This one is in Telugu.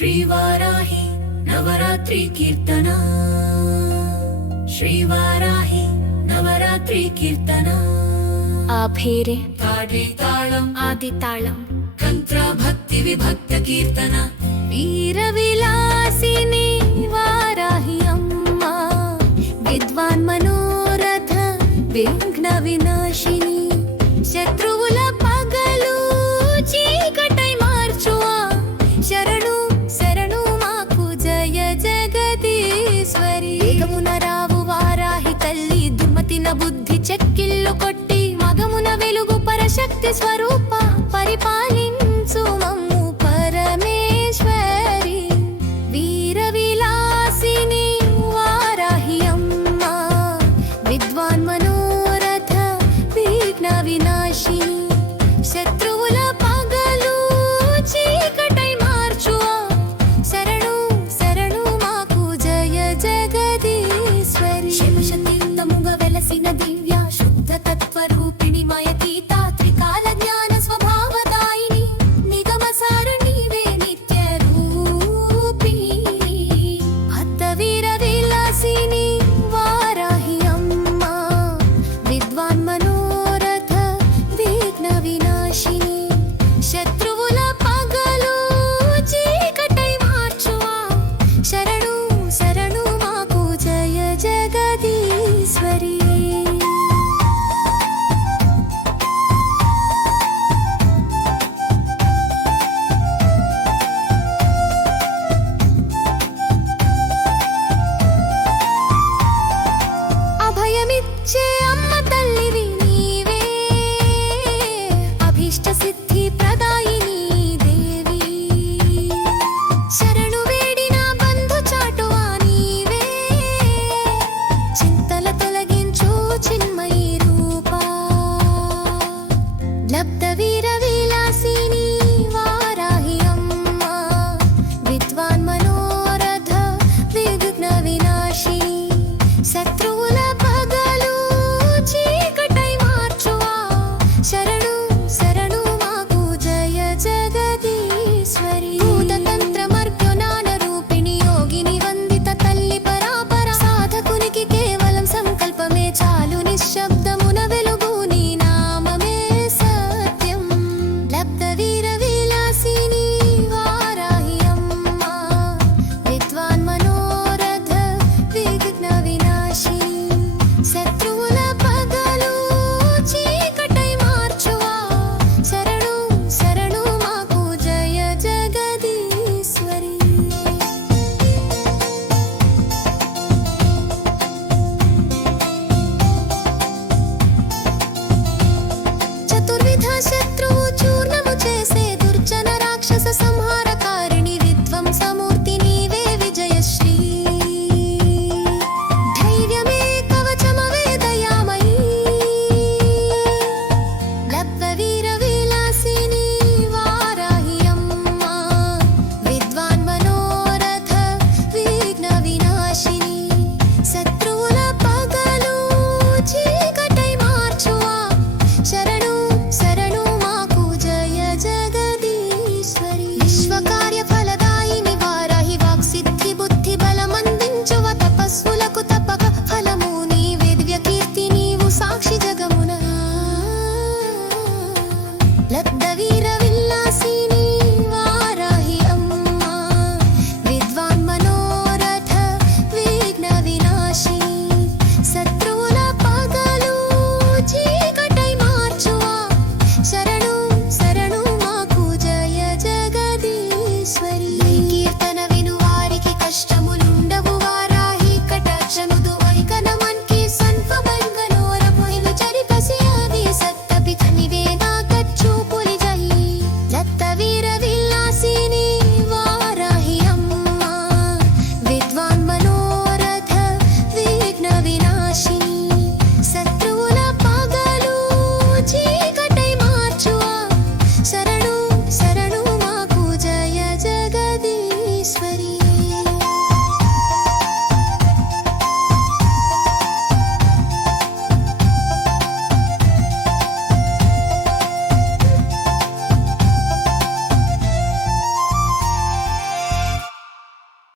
శ్రీవారాహి నవరాత్రి కీర్తన. శ్రీవారాహి నవరాత్రి కీర్తన. ఆభేరే తాడి తాళం ఆది తాళం కంత్ర భక్తి విభక్త కీర్తన. వీర విలాసిని వారాహి అమ్మ. విద్వాన్ మనోరథ విఘ్న వినాశిని శక్తి స్వరూప పరిపాలించు మమ్ము పరమేశ్వరి. వీర విలాసిని వారాహి అమ్మ. విద్వాన్ మనోరథ విఘ్న వినాశిని శత్రువుల పగలు చీకటై మార్చువా. శరణు శరణు మాకు జయ జగదీశ్వరి. శివశక్తియుక్తముగా వెలసిన దివ్య love you.